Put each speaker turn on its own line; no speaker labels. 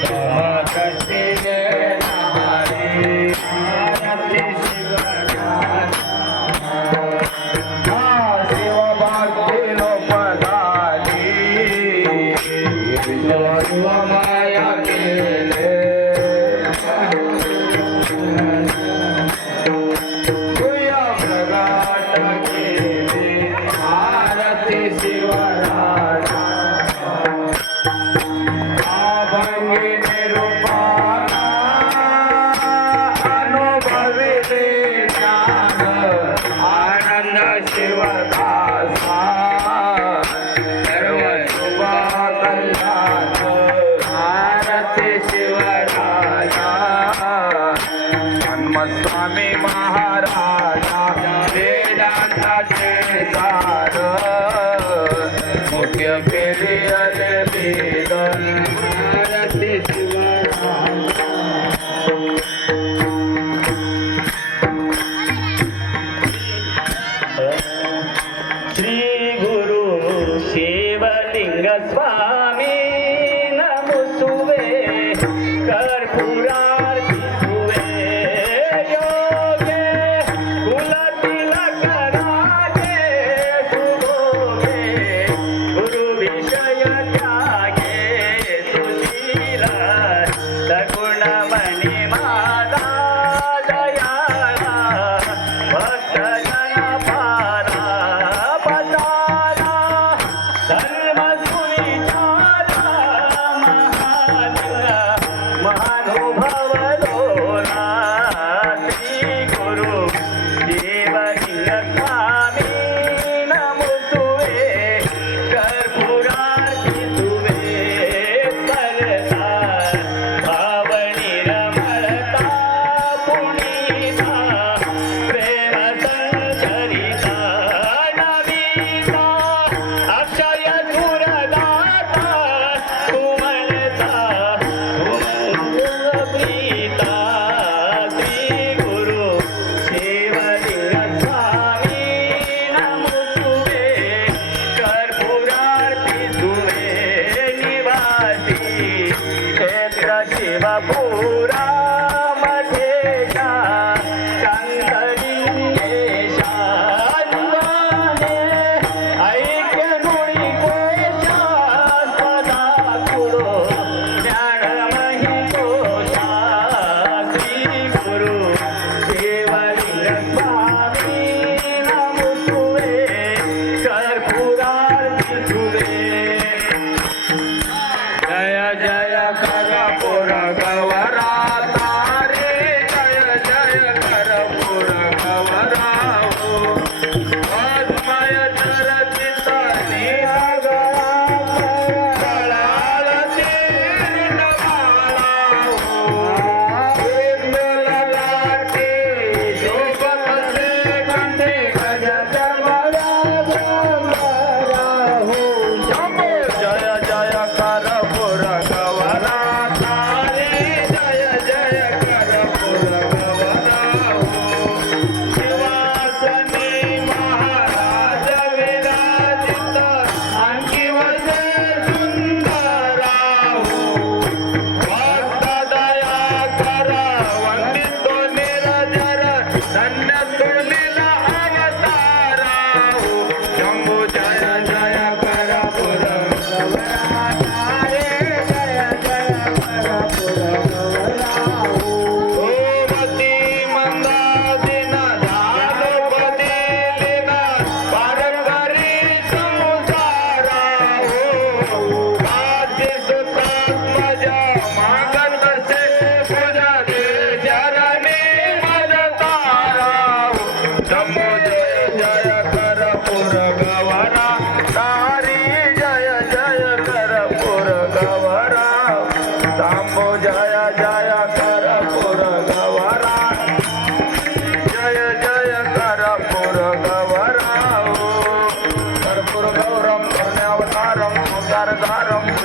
Yeah. Wow. Shri ಗುರು ಶಿವಲಿಂಗ ಸ್ವಾಮಿ ನಮ ಸು ಕರ್ಪುರ la lleva pura.